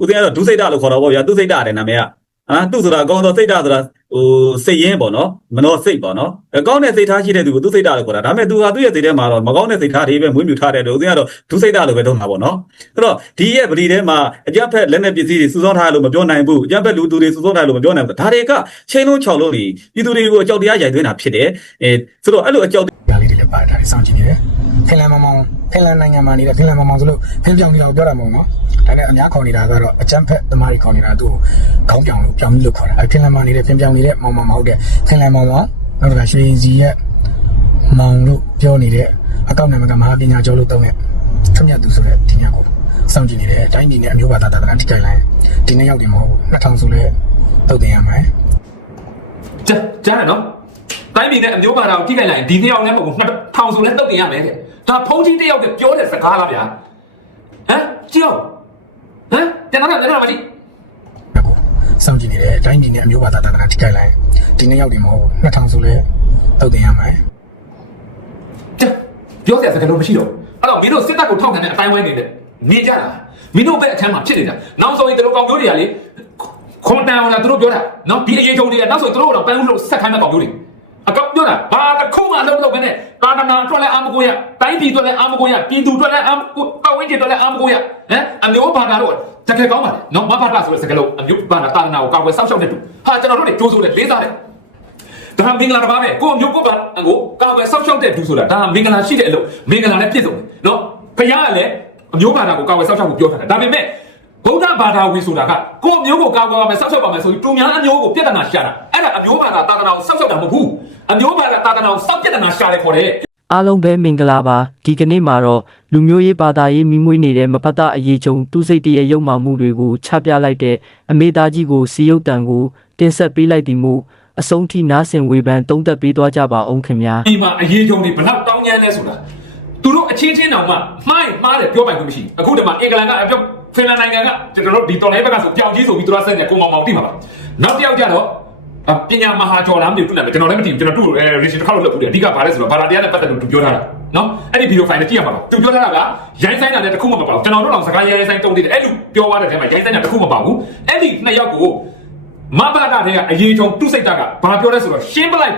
ဦးဇင်းကတော့ဒုစိတ်တလို့ခေါ်တော့ဗောဗျာသူစိတ်တတဲ့နာမည်ကအာသူဆိုတာကောင်းတော့စိတ်တဆိုတာဟိုစိတ်ရင်းပေါ့နော်မနောစိတ်ပေါ့နော်အကောင်းတဲ့စိတ်ထားရှိတဲ့သူကိုသူစိတ်တလို့ခေါ်တာဒါပေမဲ့သူဟာသူ့ရဲ့စိတ်ထဲမှာတော့မကောင်းတဲ့စိတ်ထားတွေပဲမွေးမြူထားတဲ့အတွက်ဦးဇင်းကတော့ဒုစိတ်တလို့ပဲသုံးတာပေါ့နော်အဲ့တော့ဒီရဲ့ဗလီထဲမှာအကြက်ဖက်လက်နဲ့ပစ္စည်းတွေစုဆောင်းထားလို့မပြောနိုင်ဘူးအကြက်ဖက်လူသူတွေစုဆောင်းထားလို့မပြောနိုင်ဘူးဒါတွေကချိန်လုံးချောက်လုံးတွေပြည်သူတွေကိုအကြောက်တရားရိုက်သွင်းတာဖြစ်တယ်အဲဆိုတော့အဲ့လိုအကြောက်ဒါလေးတွေလည်းပါတယ်ဒါတွေစောင့်ကြည့်နေတယ် ဖင်လန်မောင်မောင်ဖင်လန်နိုင်ငံမှာနေတဲ့ဖင်လန်မောင်မောင်ဆိုလို့ဖင်ပြောင်နေတာကိုပြောတာမဟုတ်နော်ဒါနဲ့အများခေါ်နေတာကတော့အချမ်းဖက်သမားတွေခေါ်နေတာသူ့ကိုခေါင်းပြောင်လို့ပြောင်ပြီးလို့ခေါ်တာအဲဖင်လန်မှာနေတဲ့ဖင်ပြောင်နေတဲ့မောင်မောင်မဟုတ်တဲ့ဖင်လန်မောင်မောင်နောက်ကရွှေရင်စီရဲ့မောင်လို့ပြောနေတဲ့အကောင့်နာမည်ကမဟာပညာကျော်လို့တောင်းတဲ့ခမရသူဆိုတဲ့ဒီညကိုစောင့်ကြည့်နေတယ်တိုင်းပြည်နဲ့အမျိုးဘာသာတာတာထိကြိုက်လိုက်ဒီနေ့ရောက်တယ်မဟုတ်ဘူး2000ဆိုလဲတုတ်တင်ရမယ်ကြားကြားရနော်တိုင်းပြည်နဲ့အမျိုးဘာသာကိုထိခိုက်လိုက်ရင်ဒီနှစ်ယောက်လည်းမဟုတ်ဘူးနှစ်ထောင်ဆိုလည်းတုတ်တင်ရမယ်တဲ့ ဒါဖုန်းကြီးတစ်ယောက်ကပြောတဲ့စကားလားဗျာဟမ်ကြောက်ဟမ်ကျွန်တော်ကလည်းမကြည့်ကိုစောင့်ကြည့်နေတယ်တိုင်းပြည်နဲ့အမျိုးဘာသာတာတာထိကြိုက်လိုက်ဒီနေ့ရောက်တယ်မဟုတ်ဘူး2000ဆိုလဲတုတ်တင်ရမယ်ကြားပြောစရာစကားလုံးမရှိတော့အဲ့တော့မင်းတို့စစ်တပ်ကိုထောက်ခံတဲ့အတိုင်းဝိုင်းနေတဲ့နေကြလားမင်းတို့ဘက်အချမ်းမှာဖြစ်နေတာနောက်ဆိုရင်တို့ကောင်မျိုးတွေကလေခွန်တန်အောင်လားတို့ပြောတာနော်ဒီအရေးချုံတွေကနောက်ဆိုရင်တို့တော့ပန်းဦးလို့ဆက်ခိုင်းမဲ့ကောင်မျိုးတွေ အကောက်ပြောတာဘာတစ်ခုမှအလုပ်မလုပ်ဘဲနဲ့တာတနာအတွက်လည်းအာမကိုရတိုင်းပြည်အတွက်လည်းအာမကိုရပြည်သူအတွက်လည်းအာမကိုပတ်ဝန်းကျင်အတွက်လည်းအာမကိုရဟမ်အမျိုးဘာသာတော့တကယ်ကောင်းပါလေနော်မဘာသာဆိုတဲ့စကားလုံးအမျိုးဘာသာတာတနာကိုကောက်ွယ်စောက်ရှောက်နေတူဟာကျွန်တော်တို့တွေကြိုးစိုးတယ်လေးစားတယ်ဒါမင်္ဂလာတစ်ပါးပဲကိုမျိုးကိုပါကိုကာဝယ်ဆောက်ရှောက်တဲ့သူဆိုတာဒါမင်္ဂလာရှိတဲ့အလုပ်မင်္ဂလာနဲ့ပြည့်စုံတယ်နော်ဘုရားကလည်းအမျိုးဘာသာကိုကာဝယ်ဆောက်ရှောက်ဖို့ပြောထားတယ်ဒါပေမဲ့ ဗုဒ္ဓဘာသာဝင်ဆိုတာကကိုမျိုးကိုကာဝယ်ပါမယ်ဆောက်ရှောက်ပါမယ်ဆိုပြီးတူများအမျိုးကိုပြဿနာရှာတာအဲ့ဒါအမျိုးဘာသာသာသနာကိုဆောက်ရှောက်တာမဟုတ်ဘူးအမျိုးဘာသာသာသနာကိုစောက်ပြဿနာရှာတယ်ခေါ်တယ်အားလုံးပဲမင်္ဂလာပါဒီကနေ့မှာတော့လူမျိုးရေးဘာသာရေးမိမွေးနေတဲ့မဖတ်တအရေးချုံသူစိတ်တရဲ့ရုပ်မှမှုတွေကိုချပြလိုက်တဲ့အမေသားကြီးကိုစီယုတ်တန်ကိုတင်ဆက်ပေးလိုက်သည်မို့အဆုံးထိနားဆင်ဝေဖန်တုံးသက်ပေးသွားကြပါအောင်ခင်ဗျာဒီမှာအရေးကြုံတွေဘလောက်တောင်းကျမ်းလဲဆိုတာသူတို့အချင်းချင်းတောင်မှမှားရင်မှားတယ်ပြောပိုင်ခွင့်မရှိဘူးအခုဒီမှာအင်္ဂလန်ကအပြော ဖင်လန်နိုင်ငံကကျွန်တော်တို့ဒီတော်လိုင်းဘက်ကဆိုပြောင်ကြီးဆိုပြီးသူတို့ဆက်နေကိုမောင်မောင်တိမှာပါနောက်တစ်ယောက်ကျတော့အပညာမဟာကျော်လားမသိဘူးတူတယ်ကျွန်တော်လည်းမသိဘူးကျွန်တော်တူအဲရီရှစ်တစ်ခါလို့လုပ်ဘူးတယ်အဓိကဘာလဲဆိုတော့ဘာသာတရားနဲ့ပတ်သက်လို့သူပြောထားတာနော်အဲ့ဒီဗီဒီယိုဖိုင်နဲ့ကြည့်ရမှာပါသူပြောထားတာကရိုင်းဆိုင်တာလည်းတစ်ခုမှမပါဘူးကျွန်တော်တို့တော့စကားရိုင်းဆိုင်တုံးသေးတယ်အဲ့လိုပြောသွားတဲ့ထဲမှာရိုင်းဆိုင်တာတစ်ခုမပါဘူးအဲ့ဒီနှစ်ယောက်ကိုမဘာသာတွေကအရေးချုံသူ့စိတ်တကဘာပြောလဲဆိုတော့ရှင်းပလိုက်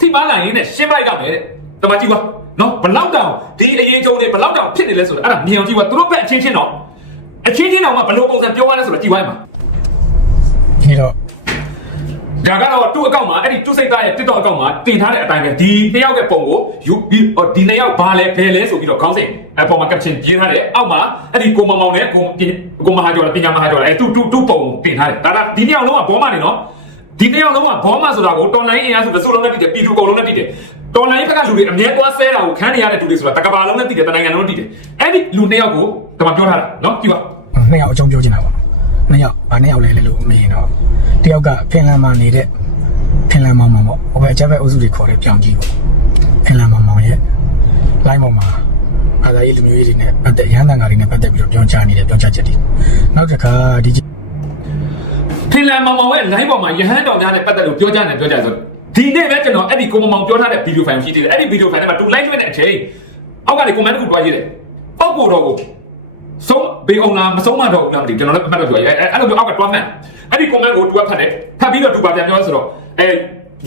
ထိပါလာရင်နဲ့ရှင်းပလိုက်တော့မယ်တဲ့တမကြည့်ပါနော်ဘလောက်တောင်ဒီအရေးချုံတွေဘလောက်တောင်ဖြစ်နေလဲဆိုတော့အဲ့ဒါမြင်အောင်ကြည့်ပါသူတို့ဘက်အချင်းချင်းတော့ အချင်းချင်းတော့မှဘလို့ပုံစံပြောရလဲဆိုတော့ကြည့်ပါမှာဒီတော့ဒါကတော့သူ့အကောင့်မှာအဲ့ဒီသူ့စိတ်သားရဲ့ TikTok အကောင့်မှာတင်ထားတဲ့အတိုင်းပဲဒီနှစ်ယောက်ရဲ့ပုံကိုယူပြီးဟောဒီနှစ်ယောက်ဘာလဲဘယ်လဲဆိုပြီးတော့ခေါင်းစဉ်အပေါ်မှာ caption ရေးထားတယ်အောက်မှာအဲ့ဒီကိုမောင်မောင်နဲ့ကိုကိုမဟာကျော်ပညာမဟာကျော်အဲ့သူသူသူပုံတင်ထားတယ်ဒါကဒီနှစ်ယောက်လုံးကဘောမနေနော်ဒီနှစ်ယောက်လုံးကဘောမဆိုတာကိုတော်လိုင်းအင်အားဆိုတဲ့စုလုံးနဲ့တည်တယ်ပြည်သူအကုန်လုံးနဲ့တည်တယ်တော်လိုင်းဘက်ကလူတွေအမြဲသွားဆဲတာကိုခန်းနေရတဲ့လူတွေဆိုတာတကဘာလုံးနဲ့တည်တယ်တနိုင်ငံလုံးနဲ့တည်တယ်အဲ့ဒီလူနှစ်ယောက်ကိုဒီမှာပြောထားတာနော်ကြည့်ပါ နှစ်ယောက်အကြောင်းပြောချင်တာပေါ့နှစ်ယောက်ဗာနှစ်ယောက်လဲလဲလို့မင်းတော့တယောက်ကဖင်လန်မှာနေတဲ့ဖင်လန်မောင်မောင်ပေါ့ဟိုဘက်အချက်ဘက်အုပ်စုတွေခေါ်တဲ့ပြောင်ကြီးပေါ့ဖင်လန်မောင်မောင်ရဲ့လိုင်းပေါ်မှာအာသာရေးလူမျိုးရေးတွေနဲ့ပတ်သက်ရဟန်းတန်ဃာတွေနဲ့ပတ်သက်ပြီးတော့ပြောကြားနေတဲ့ပြောကြားချက်တွေနောက်တစ်ခါဒီဖင်လန်မောင်မောင်ရဲ့ line ပေါ်မှာယဟန်တော်များနဲ့ပတ်သက်လို့ပြောကြတယ်ပြောကြဆိုဒီနေ့ပဲကျွန်တော်အဲ့ဒီကိုမောင်မောင်ပြောထားတဲ့ဗီဒီယိုဖိုင်ရှိသေးတယ်အဲ့ဒီဗီဒီယိုဖိုင်ထဲမှာသူ line လွှင့်တဲ့အချိန်အောက်ကနေ comment တစ်ခုတွားကြည့်တယ်ပောက်ကိုတော်ကို ဆုံးဘေးအောင်လားမဆုံးမတော့ဘူးလားမသိဘူးကျွန်တော်လည်းအမှတ်တော့ပြောရဲအဲ့အဲ့လိုမျိုးအောက်ကတွားမှန်အဲ့ဒီ comment ကိုတွားဖတ်တယ်ဖတ်ပြီးတော့သူပါပြန်ပြောဆိုတော့အဲ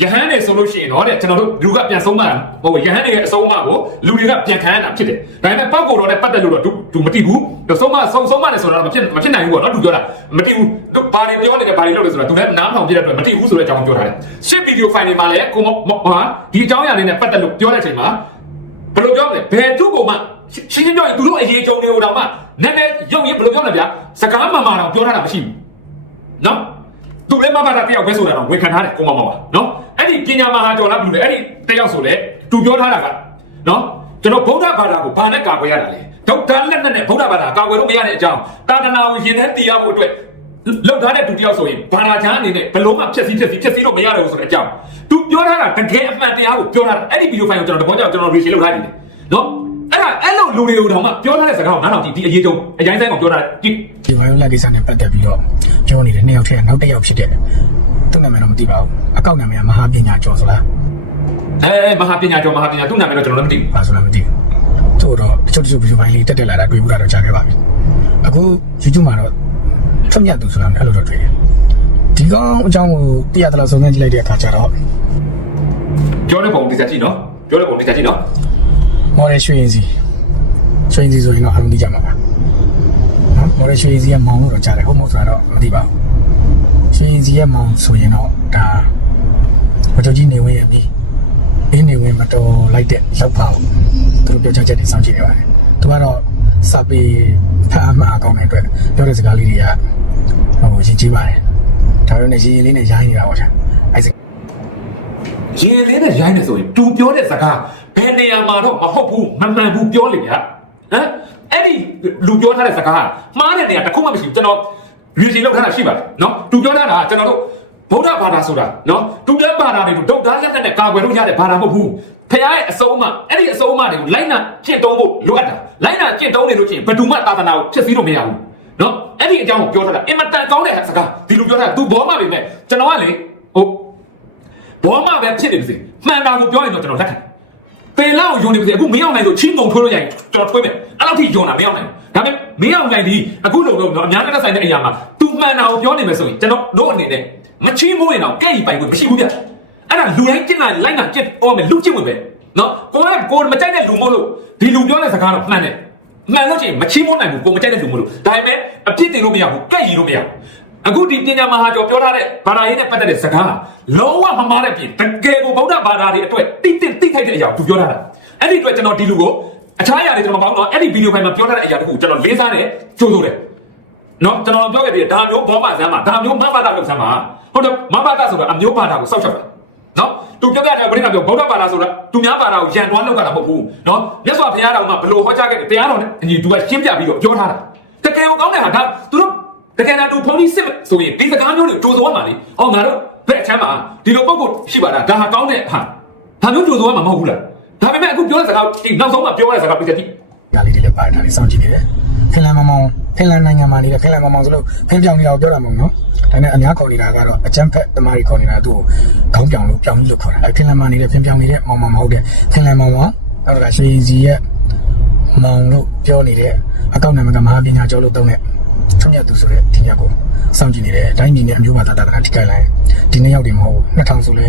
ယဟန်နေဆိုလို့ရှိရင်တော့တဲ့ကျွန်တော်တို့လူကပြန်ဆုံးမတာဟိုယဟန်နေရဲ့အဆုံးအမကိုလူတွေကပြန်ခံရတာဖြစ်တယ်ဒါပေမဲ့ပောက်ကိုတော်နဲ့ပတ်သက်လို့တော့သူသူမသိဘူးသူဆုံးမဆုံးဆုံးမတယ်ဆိုတော့မဖြစ်မဖြစ်နိုင်ဘူးပေါ့နော်သူပြောတာမသိဘူးသူဘာတွေပြောနေတယ်ဘာတွေလုပ်နေဆိုတော့သူလည်းနားထောင်ပြတဲ့အတွက်မသိဘူးဆိုတဲ့အကြောင်းပြောထားတယ်ရှစ်ဗီဒီယိုဖိုင်တွေမှာလည်းကိုမဟာဒီအကြောင်းအရာလေးနဲ့ပတ်သက်လို့ပြောတဲ့အချိန်မှာဘယ်လိုပြောမလဲဘယ်သူ့ကိုမှ ရှင်းရှင်းပြောရင်သူတို့အရေးကြုံတွေကိုတော့မှနည်းနည်းရုပ်ရင်းဘယ်လိုပြောမလဲဗျာစကားမှန်မှန်တော့ပြောထားတာမရှိဘူးနော်သူလည်းမဘာတာတယောက်ပဲဆိုတာတော့ဝန်ခံထားတယ်ကိုမမောပါနော်အဲ့ဒီပညာမဟာကျော်လားဘယ်လိုလဲအဲ့ဒီတယောက်ဆိုလေသူပြောထားတာကနော်ကျွန်တော်ဗုဒ္ဓဘာသာကိုဘာနဲ့ကာကွယ်ရတာလဲဒေါက်တာလက်နဲ့ဗုဒ္ဓဘာသာကာကွယ်လို့မရတဲ့အကြောင်းတာတနာကိုရင်ထဲတည်ရဖို့အတွက်လောက်ထားတဲ့သူတယောက်ဆိုရင်ဘာသာချမ်းအနေနဲ့ဘလို့မှဖြည့်ဆည်းဖြည့်ဆည်းဖြည့်ဆည်းလို့မရတော့ဘူးဆိုတဲ့အကြောင်းသူပြောထားတာတကယ်အမှန်တရားကိုပြောထားတာအဲ့ဒီဗီဒီယိုဖိုင်ကိုကျွန်တော်တဘောကြောင့်ကျွန်တော် reach လုပ်ထားတယ်နော် အဲ့ဒါအဲ့လိုလူတွေကိုတော့မှပြောထားတဲ့စကားကိုနားထောင်ကြည့်ဒီအရေးဆုံးအရင်ဆိုင်ကိုပြောထားကြည့်ဒီဘိုင်ယိုလက်ကိစ္စနဲ့ပတ်သက်ပြီးတော့ပြောနေတဲ့နှစ်ယောက်ထဲကနောက်တစ်ယောက်ဖြစ်တဲ့သူ့နာမည်တော့မသိပါဘူးအကောင့်နာမည်ကမဟာပညာကျော်ဆိုလားအဲမဟာပညာကျော်မဟာပညာသူ့နာမည်တော့ကျွန်တော်လည်းမသိဘူးဘာဆိုလားမသိဘူးသူ့တော့တချို့တချို့ဗီဒီယိုဖိုင်လေးတက်တက်လာတာတွေ့ဘူးတာတော့ကြားခဲ့ပါပြီအခု YouTube မှာတော့ထွတ်မြတ်သူဆိုတာလည်းအဲ့လိုတော့တွေ့တယ်ဒီကောင်အကြောင်းကိုသိရသလားစုံစမ်းကြည့်လိုက်တဲ့အခါကျတော့ပြောတဲ့ပုံဒီစားကြည့်နော်ပြောတဲ့ပုံဒီစားကြည့်နော် မော်ရယ်ရွှေရင်စီရွှေရင်စီဆိုရင်တော့အမှန်ကြီးကြမှာပါနော်မော်ရယ်ရွှေရင်စီကမောင်လို့တော့ကြားတယ်ဟုတ်မဟုတ်ဆိုတော့မသိပါဘူးရွှေရင်စီကမောင်ဆိုရင်တော့ဒါဝကြကြီးနေဝင်ရဲ့ပြီအင်းနေဝင်မတော်လိုက်တဲ့လောက်ပါဘူးသူတို့ပြောချချက်တွေစောင့်ကြည့်နေပါတယ်သူကတော့စပ်ပြီးဖမ်းအမှားအကောင်းတဲ့အတွက်ပြောတဲ့စကားလေးတွေကဟိုရှင်းကြည့်ပါတယ်ဒါပေမဲ့ရင်းရင်းလေးနဲ့ရိုင်းနေတာပေါ့ဗျာအဲ့စရင်လေးနဲ့ရိုင်းနေဆိုရင်သူပြောတဲ့စကား ဘယ်နေရာမှာတော့မဟုတ်ဘူးမမှန်ဘူးပြောလေဗျာဟမ်အဲ့ဒီလူပြောထားတဲ့စကားမှားတဲ့နေရာတစ်ခုမှမရှိဘူးကျွန်တော်ရီစီလောက်ထားတာရှိပါတယ်နော်သူပြောထားတာကျွန်တော်တို့ဗုဒ္ဓဘာသာဆိုတာနော်သူပြောဘာသာတွေကိုဒုက္ခလက်နဲ့ကာကွယ်လို့ရတဲ့ဘာသာမဟုတ်ဘူးဖခင်ရဲ့အစုံအမအဲ့ဒီအစုံအမတွေကိုလိုက်နာကျင့်သုံးဖို့လိုအပ်တာလိုက်နာကျင့်သုံးနေလို့ရှိရင်ဘယ်သူမှသာသနာကိုဖြစ်စည်းလို့မရဘူးနော်အဲ့ဒီအကြောင်းကိုပြောထားတာအင်မတန်ကောင်းတဲ့စကားဒီလိုပြောထားတာ तू ဘောမပဲမဲ့ကျွန်တော်ကလေဟုတ်ဘောမပဲဖြစ်နေပါစေမှန်တာကိုပြောရင်တော့ကျွန်တော်လက်ခံ ပင်လောက်ယုံနေပါစေအခုမင်းအောင်နိုင်ဆိုချင်းကုန်ထွေးလို့ရရင်ကျွန်တော်ထွေးမယ်အဲ့လောက်ထိယုံတာမင်းအောင်နိုင်ဒါပေမဲ့မင်းအောင်နိုင်ဒီအခုလုံတော့အများကဆိုင်တဲ့အရာမှာ तू မှန်တာကိုပြောနေမယ်ဆိုရင်ကျွန်တော်တို့အနေနဲ့မချင်းမိုးရင်တော့ကဲ့ရီပိုင်ကိုမရှိဘူးဗျအဲ့ဒါလူတိုင်းကျင့်လိုက်လိုက်တာကျင့်အော်မယ်လူကျင့်ဝင်ပဲနော်ကိုကကိုမကြိုက်တဲ့လူမို့လို့ဒီလူပြောတဲ့စကားတော့မှန်တယ်မှန်လို့ချင်းမချင်းမိုးနိုင်ဘူးကိုမကြိုက်တဲ့လူမို့လို့ဒါပေမဲ့အပြစ်တင်လို့မရဘူးကဲ့ရီလို့မရဘူး အခုဒီပညာမဟာကျော်ပြောထားတဲ့ဘာသာရေးနဲ့ပတ်သက်တဲ့စကားလုံးဝမမားတဲ့ပြင်တကယ်ကိုဗုဒ္ဓဘာသာတွေအတွက်တိတိတိထိုက်တဲ့အရာကိုသူပြောထားတာအဲ့ဒီအတွက်ကျွန်တော်ဒီလူကိုအခြားအရာတွေကျွန်တော်မပေါင်းတော့အဲ့ဒီဗီဒီယိုဖိုင်မှာပြောထားတဲ့အရာတခုကျွန်တော်လေးစားနဲ့ကြိုးစိုးတယ်နော်ကျွန်တော်ပြောခဲ့ပြီဒါမျိုးဘောမဆမ်းမှာဒါမျိုးမဘာသာလုပ်ဆမ်းမှာဟုတ်တယ်မဘာသာဆိုတာအမျိုးဘာသာကိုစောက်ချက်တာနော်သူပြောကြတယ်ဘယ်နဲ့ပြောဗုဒ္ဓဘာသာဆိုတာသူများဘာသာကိုရန်တွန်းလောက်တာမဟုတ်ဘူးနော်မြတ်စွာဘုရားတော်မှာဘလို့ဟောကြားခဲ့တရားတော်နဲ့အညီသူကရှင်းပြပြီးတော့ပြောထားတာတကယ်ကိုကောင်းတဲ့ဟာဒါသူ တို့တကယ်တော့ဖုန်းကြီးစစ်ဆိုရင်ဒီစကားမျိုးတွေကြိုးစိုးရမှာလေ။ဟောငါတို့ဘက်အချမ်းမှာဒီလိုပုံကိုရှိပါလားဒါဟာကောင်းတဲ့ဟာ။ဒါမျိုးကြိုးစိုးရမှာမဟုတ်ဘူးလား။ဒါပေမဲ့အခုပြောတဲ့စကားဒီနောက်ဆုံးမှပြောရတဲ့စကားပြည့်တိဒါလေးတွေလည်းပါတယ်ဒါလေးစောင့်ကြည့်နေတယ်ဖင်လန်မမောင်ဖင်လန်နိုင်ငံမှာနေတဲ့ဖင်လန်မမောင်ဆိုလို့ဖင်ပြောင်နေတာကိုပြောတာမဟုတ်နော်ဒါနဲ့အများခေါ်နေတာကတော့အကျန်းဖက်တမားတွေခေါ်နေတာသူ့ကိုခေါင်းပြောင်လို့ပြောင်းလို့ခေါ်တာအဲဖင်လန်မှာနေတဲ့ဖင်ပြောင်နေတဲ့မောင်မောင်မဟုတ်တဲ့ဖင်လန်မောင်မောင်နောက်ကရွှေစီရဲ့မောင်လို့ပြောနေတဲ့အကောင့်နံပါတ်ကမဟာပညာကျော်လို့တုံးတဲ့ ထွတ်မြတ်သူဆိုတဲ့ဒီရက်ကိုစောင့်ကြည့်နေတယ်တိုင်းပြည်နဲ့အမျိုးဘာသာတာတာထိခိုက်လိုက်ဒီနေ့ရောက်တယ်မဟုတ်ဘူး2000ဆိုလဲ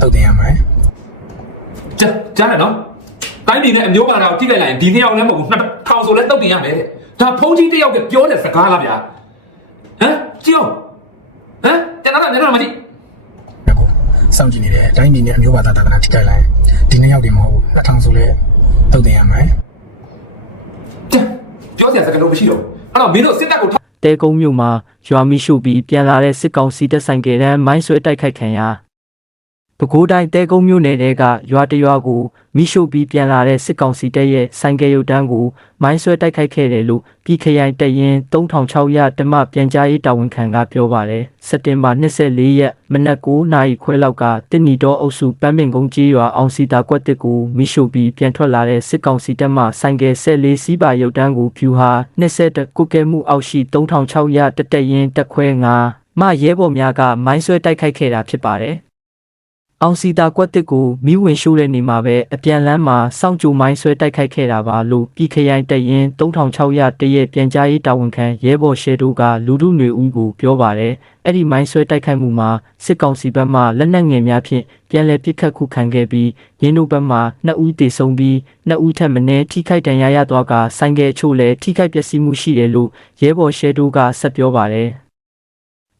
တုတ်တင်ရမယ်။ကြားကြားတယ်နော်။တိုင်းပြည်နဲ့အမျိုးဘာသာကိုထိလိုက်လိုက်ရင်ဒီနှစ်ယောက်လည်းမဟုတ်ဘူးနှစ်ထောင်ဆိုလဲတုတ်တင်ရမယ်တဲ့။ဒါဖုန်းကြီးတစ်ယောက်ကပြောတဲ့စကားလားဗျာ။ဟမ်ကြည့်အောင်။ဟမ်ကျွန်တော်ကလည်းမကြည့်ရက်ကိုစောင့်ကြည့်နေတယ်တိုင်းပြည်နဲ့အမျိုးဘာသာတာတာထိခိုက်လိုက်ဒီနေ့ရောက်တယ်မဟုတ်ဘူး2000ဆိုလဲတုတ်တင်ရမယ်။ကြားပြောစရာစကားလုံးမရှိတော့ဘူး။ အဲ့တော့မင်းတို့စစ်တပ်ကို တဲကုန်းမြို့မှာရွာမိရှုပြီးပြန်လာတဲ့စစ်ကောင်စီတပ်ဆိုင်ကယ်တန်းမိုင်းဆွဲတိုက်ခိုက်ခံရ ပဲခူးတိုင်းတဲကုန်းမြို့နယ်တဲကရွာတရွာကိုမိရှုပြီးပြန်လာတဲ့စစ်ကောင်စီတပ်ရဲ့ဆိုင်ကယ်ရုတ်တန်းကိုမိုင်းဆွဲတိုက်ခိုက်ခဲ့တယ်လို့ပြည်ခရိုင်တပ်ရင်း3600တမပြန်ကြားရေးတာဝန်ခံကပြောပါတယ်စက်တင်ဘာ24ရက်မနက်9နာရီခွဲလောက်ကတစ်နီတော်အုပ်စုပန်းပင်ကုန်းကြီးရွာအောင်စီတာကွက်တစ်ကိုမိရှုပြီးပြန်ထွက်လာတဲ့စစ်ကောင်စီတပ်မှဆိုင်ကယ်14စီးပါရုတ်တန်းကိုဖြူဟာ20ကုတ်ကဲမှုအောက်ရှိ3600တက်တက်ရင်တက်ခွဲ9မှရဲဘော်များကမိုင်းဆွဲတိုက်ခိုက်ခဲ့တာဖြစ်ပါတယ် အောင်စီတာကွက်တစ်ကိုမိဝင်ရှိုးတဲ့နေမှာပဲအပြန်လန်းမှာစောင့်ကြိုမိုင်းဆွဲတိုက်ခိုက်ခဲ့တာပါလို့ပြည်ခရိုင်တပ်ရင်း3600တရဲ့ပြန်ကြားရေးတာဝန်ခံရဲဘော်ရှဲတို့ကလူထုຫນွေဦးကိုပြောပါတယ်အဲ့ဒီမိုင်းဆွဲတိုက်ခိုက်မှုမှာစစ်ကောင်စီဘက်မှလက်နက်ငယ်များဖြင့်ပြန်လည်ပစ်ခတ်ခုခံခဲ့ပြီးရင်းတို့ဘက်မှနှစ်ဦးတေဆုံးပြီးနှစ်ဦးထပ်မံထိခိုက်ဒဏ်ရာရသွားကဆိုင်ကယ်အချို့လည်းထိခိုက်ပျက်စီးမှုရှိတယ်လို့ရဲဘော်ရှဲတို့ကဆက်ပြောပါတယ်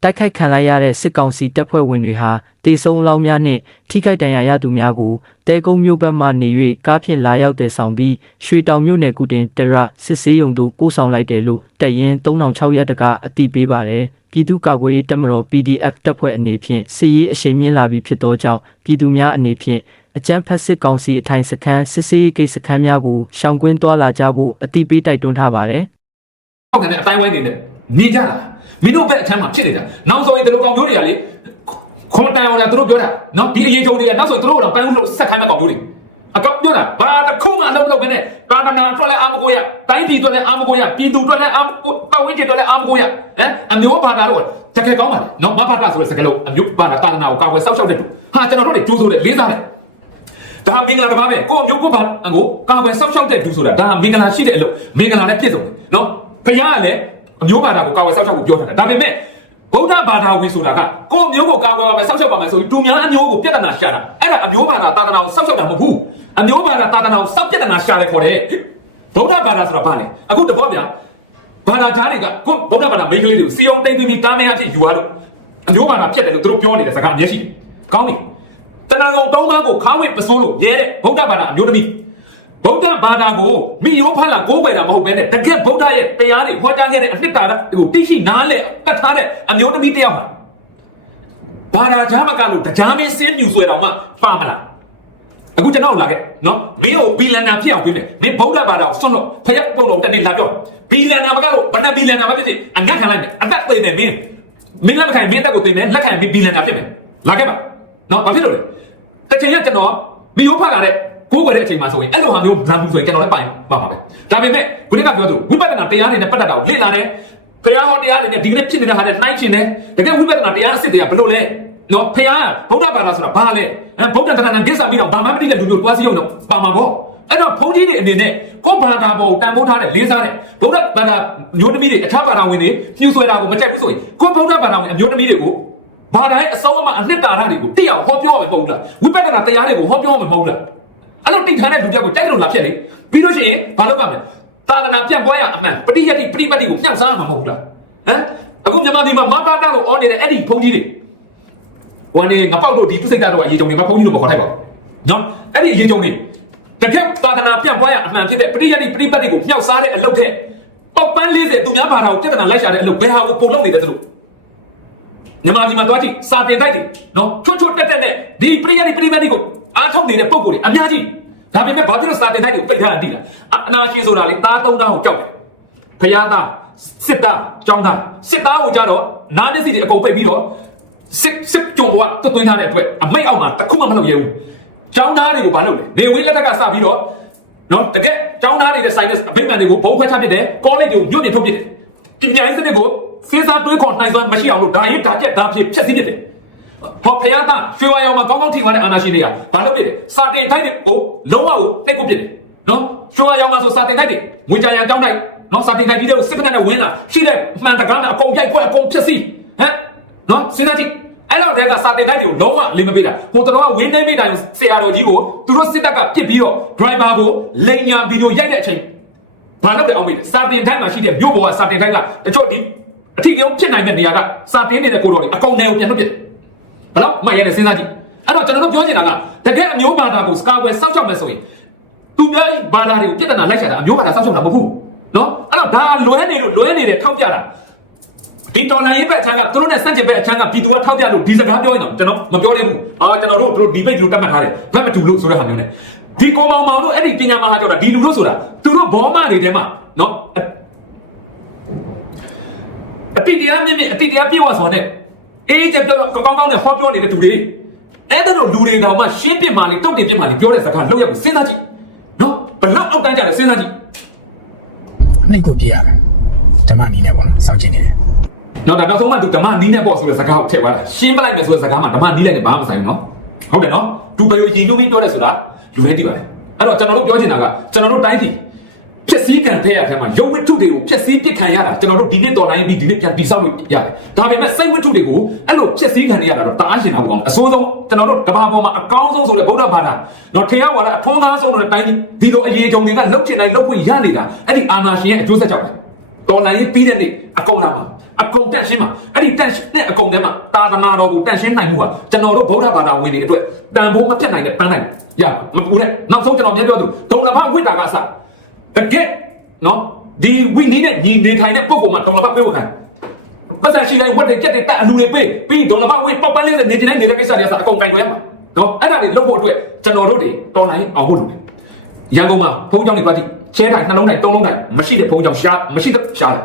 တိုက်ခိုက်ခံလိုက်ရတဲ့စစ်ကောင်စီတပ်ဖွဲ့ဝင်တွေဟာတေဆုံးလောင်းများနှင့်ထိခိုက်ဒဏ်ရာရသူများကိုတဲကုန်းမြို့ဘက်မှနေ၍ကားဖြင့်လာရောက်တဲ့ဆောင်ပြီးရွှေတောင်မြို့နယ်ကုတင်တရစစ်စေးရုံတို့ပို့ဆောင်လိုက်တယ်လို့တပ်ရင်း3600တကအတိပေးပါတယ်ပြည်သူ့ကာကွယ်ရေးတပ်မတော် PDF တပ်ဖွဲ့အနေဖြင့်စစ်ရေးအရှိန်မြင့်လာပြီးဖြစ်သောကြောင့်ပြည်သူများအနေဖြင့်အကြမ်းဖက်စစ်ကောင်စီအထိုင်စခန်းစစ်စေးကိစ္စစခန်းများကိုရှောင်ကွင်းသွားလာကြဖို့အတိပေးတိုက်တွန်းထားပါတယ်ထောက်ခံတဲ့အတိုင်းဝိုင်းနေနဲ့နေကြတာ မင်းတို့ဘက်အချမ်းမှာဖြစ်နေတာနောက်ဆိုရင်ဒီလိုကောင်မျိုးတွေကလေခွန်တန်အောင်လည်းသူတို့ပြောတာနော်ဒီအရေးကြုံတွေကနောက်ဆိုရင်သူတို့ကတော့ပန်းဦးလို့ဆက်ခိုင်းမဲ့ကောင်မျိုးတွေအကောက်ပြောတာဘာတခုမှလုံးလုံးပဲနဲ့ဘာတနာထွက်လဲအာမကိုရတိုင်းပြည်အတွက်လည်းအာမကိုရပြည်သူအတွက်လည်းအာမကိုပတ်ဝန်းကျင်အတွက်လည်းအာမကိုရဟမ်အမျိုးဘာသာတော့တကယ်ကောင်းပါလေနော်မဘာသာဆိုတဲ့စကားလုံးအမျိုးဘာသာတာနာကိုကာကွယ်စောက်ရှောက်တဲ့သူဟာကျွန်တော်တို့တွေကြိုးဆိုတဲ့လေးစားတယ်ဒါမင်္ဂလာတပါပဲကိုမျိုးကိုပါအကိုကာဝယ်ဆောက်ရှောက်တဲ့သူဆိုတာဒါမင်္ဂလာရှိတဲ့အလုပ်မင်္ဂလာနဲ့ပြည့်စုံတယ်နော်ဘုရားကလည်း အမျိုးဘာသာကိုကာဝယ်ဆောက်ရှောက်ဖို့ပြောထားတယ်ဒါပေမဲ့ဗုဒ္ဓဘာသာဝင်ဆိုတာကကိုယ်မျိုးကိုကာဝယ်ပါမယ်ဆောက်ရှောက်ပါမယ်ဆိုပြီးသူများအမျိုးကိုပြဿနာရှာတာအဲ့ဒါအမျိုးဘာသာသာသနာကိုဆောက်ရှောက်တာမဟုတ်ဘူးအမျိုးဘာသာသာသနာကိုစောက်ပြဿနာရှာတယ်ခေါ်တယ်ဗုဒ္ဓဘာသာဆိုတာဘာလဲအခုတဘောဗျာဘာသာကြားတွေကကိုဗုဒ္ဓဘာသာမိန်းကလေးတွေကိုစီယုံတိတ်ပြီးတားမရဖြစ်ယူရလို့အမျိုးဘာသာဖြစ်တယ်လို့သူတို့ပြောနေတဲ့စကားအမျက်ရှိတယ်ကောင်းပြီတဏ္ဍာကုံတောင်းသားကိုခါဝိပစိုးလို့ရဲတဲ့ဗုဒ္ဓဘာသာအမျိုးသမီး ဗုဒ္ဓဘာသာကိုမိယောဖလာကိုးကွယ်တာမဟုတ်ဘဲနဲ့တကယ်ဗုဒ္ဓရဲ့တရားတွေဟောကြားခဲ့တဲ့အနှစ်သာရကိုသိရှိနားလည်တတ်ထားတဲ့အမျိုးသမီးတစ်ယောက်ပါဘာသာကြားမကလို့တရားမင်းစင်းညူဆွဲတော်မှပါမလားအခုကျွန်တော်လာခဲ့နော်မင်းကိုဘီလန်နာဖြစ်အောင်ပြင်တယ်မင်းဗုဒ္ဓဘာသာကိုစွန့်လို့ဖျက်ပုံတော်တနေ့လာပြောဘီလန်နာမကလို့ဘဏ္ဍဘီလန်နာမဖြစ်ဖြစ်အငတ်ခံလိုက်မယ်အသက်သိနေမင်းမင်းလက်မခံမင်းတက်ကိုသိနေလက်ခံပြီးဘီလန်နာဖြစ်မယ်လာခဲ့ပါနော်ဘာဖြစ်လို့လဲတစ်ချိန်ကကျွန်တော်မီယောဖလာတဲ့ ကိုယ်ွယ်တဲ့အချိန်မှာဆိုရင်အဲ့လိုဟာမျိုးဗလန်ဘူးဆိုရင်ကျွန်တော်လည်းပိုင်ပါပါပဲဒါပေမဲ့ခုနကပြောသလိုဝိပဿနာတရားတွေနဲ့ပတ်သက်တာကိုလေ့လာတယ်တရားဟောတရားတွေနဲ့ဒီကနေ့ဖြစ်နေတဲ့ဟာနဲ့နှိုင်းချင်တယ်တကယ်ဝိပဿနာတရားအစစ်တွေကဘယ်လိုလဲနော်ဖခင်ဗုဒ္ဓဘာသာဆိုတာဘာလဲအဲဗုဒ္ဓတရားနဲ့ကိစ္စပြီးတော့ဘာမှမသိတဲ့လူမျိုးတွားစီရုံတော့ပါမှာပေါ့အဲ့တော့ဘုန်းကြီးတွေအနေနဲ့ကိုယ်ဘာသာပေါ်တန်ဖိုးထားတဲ့လေးစားတဲ့ဗုဒ္ဓဘာသာမျိုးသမီးတွေအခြားဘာသာဝင်တွေညှို့ဆွဲတာကိုမကြိုက်ဘူးဆိုရင်ကိုယ်ဗုဒ္ဓဘာသာဝင်အမျိုးသမီးတွေကိုဘာသာရဲ့အစုံအမအနှစ်သာရတွေကိုတိအောင်ဟောပြောရမယ်ပုံလားဝိပဿနာတရားတွေကိုဟောပြောရမယ်မဟုတ်လား အဲ့လိုတိတ်ထားတဲ့လူတစ်ယောက်ကိုတိုက်လို့လာဖြစ်လေပြီးလို့ရှိရင်ဘာလုပ်ရမလဲသာသနာပြန့်ပွားရအမှန်ပဋိယတ္တိပဋိပတ်တိကိုပြန့်စားရမှာမဟုတ်လားဟမ်အခုမြန်မာပြည်မှာမတာတာလို့အော်နေတဲ့အဲ့ဒီဘုန်းကြီးတွေဝန်နေငပောက်တို့ဒီသူစိတ်တော်အရေးကြုံတွေမှာဘုန်းကြီးတို့မခေါ်လိုက်ပါဘူးနော်အဲ့ဒီအရေးကြုံတွေတကယ်သာသနာပြန့်ပွားရအမှန်ဖြစ်တဲ့ပဋိယတ္တိပဋိပတ်တိကိုမြောက်စားတဲ့အလုပ်တဲ့ပေါက်ပန်း40သူများဘာသာကိုပြဿနာလိုက်ရှာတဲ့အလုပ်ဘယ်ဟာကိုပုံလုပ်နေတယ်သူတို့မြန်မာပြည်မှာသွားကြည့်စာတင်တိုက်တွေနော်ချွတ်ချွတ်တက်တက်နဲ့ဒီပရိယတ်ဒီပရိမတ်တွေကိုအားထုတ်နေတဲ့ပုံကိုယ်တွေအများကြီး ဒါပေမဲ့ဘာဖြစ်လို့စာတင်တိုက်တွေကိုပိတ်ထားတာတိလားအအနာရှင်ဆိုတာလေသားသုံးသားကိုကြောက်တယ်ဖယားသားစစ်သားကြောင်းသားစစ်သားကိုကြတော့နားမျက်စိတွေအကုန်ပိတ်ပြီးတော့စစ်စစ်ကြုံကတွတ်သွင်းထားတဲ့အတွက်အမိတ်အောက်မှာတစ်ခုမှမလုပ်ရဘူးကြောင်းသားတွေကိုဘာလုပ်လဲနေဝေးလက်ထက်ကစပြီးတော့နော်တကယ်ကြောင်းသားတွေနဲ့ဆိုင်တဲ့အမိတ်မှန်တွေကိုဘုံခွဲချပစ်တယ်ကောလိပ်တွေကိုမြို့ပြင်ထုတ်ပစ်တယ်ပညာရေးစနစ်ကိုစေစားတွေးခေါ်နိုင်စွမ်းမရှိအောင်လို့ဒါရေးဒါကျက်ဒါဖြစ်ဖြက်စီးပစ်တယ် ဟောဖယားသားရွှေဝါရောင်မှာကောင်းကောင်းထိသွားတဲ့အာနာရှင်တွေကဘာလုပ်ပြလဲစာတင်ထိုက်တွေကိုလုံးဝကိုတိတ်ကိုပြစ်တယ်နော်ရွှေဝါရောင်မှာဆိုစာတင်ထိုက်တွေငွေကြရန်တောင်းတိုက်နော်စာတင်ထိုက်ပြီးတော့စစ်ဖက်နဲ့ဝင်လာရှိတဲ့မှန်တကားနဲ့အကုန်ရိုက်ခွဲအကုန်ဖြစ်စီဟမ်နော်စဉ်းစားကြည့်အဲ့တော့တည်းကစာတင်ထိုက်တွေကိုလုံးဝလင်းမပေးတာဟိုတော်ကဝင်းနေမိတိုင်းဆရာတော်ကြီးကိုသူတို့စစ်တပ်ကပြစ်ပြီးတော့ driver ကိုလိန်ညာဗီဒီယိုရိုက်တဲ့အချိန်ဘာလုပ်တယ်အောင်မေးစာတင်ထိုက်မှာရှိတဲ့မြို့ပေါ်ကစာတင်ထိုက်ကတချို့ဒီအထီးကောင်ဖြစ်နိုင်တဲ့နေရာကစာတင်နေတဲ့ကိုတော်တွေအကုန်နယ်ကိုပြန်လွှတ်ပစ်တယ် ဘယ်တော့မှရတဲ့စဉ်းစားကြည့်အဲ့တော့ကျွန်တော်တို့ပြောချင်တာကတကယ်အမျိုးဘာသာကိုစကားဝယ်စောက်ချောက်မယ်ဆိုရင်သူများဘာသာတွေကိုပြဿနာလိုက်ချတာအမျိုးဘာသာစောက်ချောက်တာမဟုတ်ဘူးနော်အဲ့တော့ဒါလွဲနေလို့လွဲနေတယ်ထောက်ပြတာဒီတော်လိုင်းရေးဘက်အချမ်းကသူတို့နဲ့စန့်ကျင်ဘက်အချမ်းကပြည်သူကထောက်ပြလို့ဒီစကားပြောရင်တော့ကျွန်တော်မပြောနိုင်ဘူးအာကျွန်တော်တို့တို့ဒီဘက်ဒီလိုတတ်မှတ်ထားတယ်ဘက်မတူလို့ဆိုတဲ့ဟာမျိုးနဲ့ဒီကောင်မောင်မောင်တို့အဲ့ဒီပညာမဟာကြောက်တာဒီလူလို့ဆိုတာသူတို့ဘောမတွေထဲမှာနော်အတိတရားမြင့်မြင့်အတိတရားပြည့်ဝစွာနဲ့ အေးကြပြောကောင်းကောင်းနဲ့ဟောပြောနေတဲ့သူတွေအဲ့ဒါတို့လူတွေတောင်မှရှင်းပြမှလေတုတ်တင်ပြမှလေပြောတဲ့စကားလောက်ရကိုစဉ်းစားကြည့်နော်ဘလောက်အောက်တန်းကြတယ်စဉ်းစားကြည့်နှိတ်ကိုပြရမယ်ဓမ္မနီးနဲ့ပေါ့နော်စောင့်ကြည့်နေတယ်နော်ဒါနောက်ဆုံးမှသူဓမ္မနီးနဲ့ပေါ့ဆိုတဲ့စကားကိုထည့်သွားတာရှင်းပလိုက်မယ်ဆိုတဲ့စကားမှာဓမ္မနီးလိုက်နဲ့ဘာမှမဆိုင်ဘူးနော်ဟုတ်တယ်နော်သူဘယ်လိုရင်ကျိုးပြီးပြောတယ်ဆိုတာလူပဲသိပါတယ်အဲ့တော့ကျွန်တော်တို့ပြောချင်တာကကျွန်တော်တို့တိုင်းပြည် ဖြစ်စည်းခံတဲ့ရတဲ့မှာရုပ်ဝတ္ထုတွေကိုဖြစ်စည်းပစ်ခံရတာကျွန်တော်တို့ဒီနေ့တော်လိုင်းပြီးဒီနေ့ပြန်တည်ဆောက်လို့ရတယ်ဒါပေမဲ့စိတ်ဝတ္ထုတွေကိုအဲ့လိုဖြစ်စည်းခံရတာတော့တအားရှင်တာပေါ့အစိုးဆုံးကျွန်တော်တို့ကဘာပေါ်မှာအကောင်းဆုံးဆိုတဲ့ဗုဒ္ဓဘာသာတော့ထေရဝါဒအထွန်းကားဆုံးတဲ့တိုင်းပြည်ဒီလိုအရေးကြုံတွေကလှုပ်ချင်တိုင်းလှုပ်ခွင့်ရနေတာအဲ့ဒီအာနာရှင်ရဲ့အကျိုးဆက်ကြောင့်ပဲတော်လိုင်းပြီးတဲ့နေ့အကုန်လာမှာအကုန်တက်ရှင်းမှာအဲ့ဒီတက်ရှင်းတဲ့အကုန်ထဲမှာတာသနာတော်ကိုတက်ရှင်းနိုင်မှုဟာကျွန်တော်တို့ဗုဒ္ဓဘာသာဝင်တွေအတွက်တန်ဖိုးမဖြစ်နိုင်တဲ့ပန်းနိုင်ရမပူနဲ့နောက်ဆုံးကျွန်တော်မြင်ပြောသူဒုံလဘဝိတ္တာကအစ တကယ်နော်ဒီဝိနည်းနဲ့ညီနေထိုင်တဲ့ပုံပေါ်မှာတော်လာပေးဖို့ခံပတ်သက်ရှိတိုင်းဝတ်တဲ့ကြက်တဲ့တက်အလူတွေပေးပြီးတော်လာဝိပေါက်ပန်းလေးနဲ့နေနေနေတဲ့ကိစ္စတွေအစအကုန်ကင်ွယ်မှာနော်အဲ့ဒါတွေလုပ်ဖို့အတွက်ကျွန်တော်တို့တွေတော်လိုင်းအောင်ဖို့လုပ်တယ်ရန်ကုန်မှာဖုန်းကြောင်းတွေပါတိချဲတိုင်းနှလုံးတိုင်းသုံးလုံးတိုင်းမရှိတဲ့ဖုန်းကြောင်းရှားမရှိတဲ့ရှားတယ်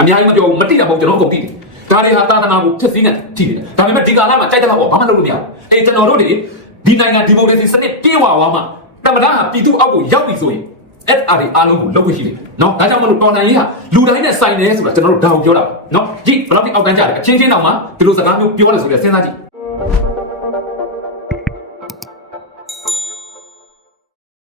အများကြီးမပြောဘူးမတိတဲ့ဖုန်းကျွန်တော်အကုန်တိတယ်ဒါတွေဟာသာသနာကိုဖြစ်စည်းနေထိတယ်ဒါပေမဲ့ဒီကာလမှာကြိုက်တဲ့လောက်ဘာမှလုပ်လို့မရဘူးအေးကျွန်တော်တို့တွေဒီနိုင်ငံဒီမိုကရေစီစနစ်ပြေဝသွားမှာတမန်တော်ဟာပြည်သူအောက်ကိုရောက်ပြီဆိုရင် အဲ့အားတွေအားလုံးကိုလုပ်ခွင့်ရှိတယ်နော်ဒါကြောင့်မလို့တော်နိုင်ရေးဟာလူတိုင်းနဲ့ဆိုင်တယ်ဆိုတာကျွန်တော်တို့ဒါကိုပြောတာပါနော်ကြည့်ဘယ်လောက်ထိအောက်တန်းကြတယ်အချင်းချင်းတောင်မှဒီလိုစကားမျိုးပြောတယ်ဆိုပြီးစဉ်းစားကြည့်